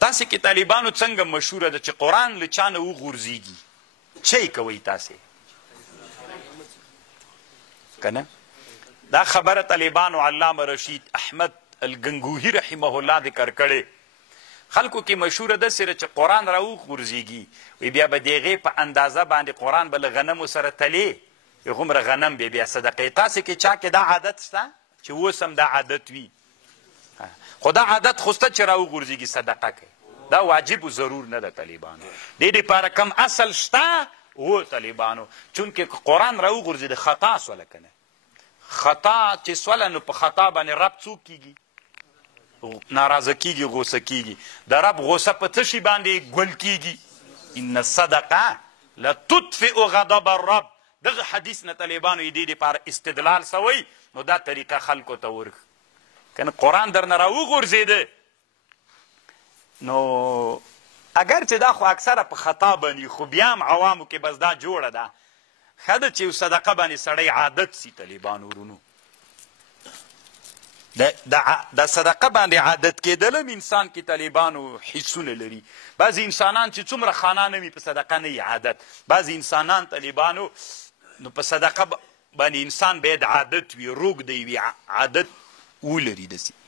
تاسې کې طالبانو څنګه مشهوره ده چې قرآن له چا نه وغورځېږي چی کوئ تاسې که نه دا خبره طالبانو علامه رشید احمد الګنګوهي رحمه الله ذکر کړې خلکو کې مشهوره ده سره چې قرآن را وغورځېږي وی بیا به د هغې په اندازه باندې قرآن به له غنمو سره تلې هغومره غنم بیا صدقې تاسې کې چا کې دا عادت شته چې اوس هم دا عادت وي خو دا عادت خو شته چې را وغورځېږي صدقه کوي دا واجب و ضرور نه ده طالبانو دې دپاره کم اصل شته و طالبانو چونکې قرآن را وغورځېده خطا سوله که نه خطا چې سوله نو په خطا باندې رب څوک کېږي ناراضه کېږي غوسه کېږي د رب غوسه په څه شي باندې ګل کېږي ان الصدقه لتطفئ غضب الرب دغه حدیث نه طالبانو یې دې دپاره استدلال سوی نو دا طریقه خلکو ته ورک کنه قرآن در نه را وغورځېده نو اگر چې دا خو اکثره په خطا باندې خو بیا هم عوامو کې بس دا جوړه ده ښه ده چې صدقه باندې سړی عادت سي طالبانو ورونو د صدقه باندې عادت کېدل هم انسان کې طالبانو حسونه لري بعضې انسانان چې څومره خانان وي په صدقه نه وي عادت بعضې انسانان طالبانو نو په صدقه باندې انسان باید عادت وي روږدی وي عادت ولري داسې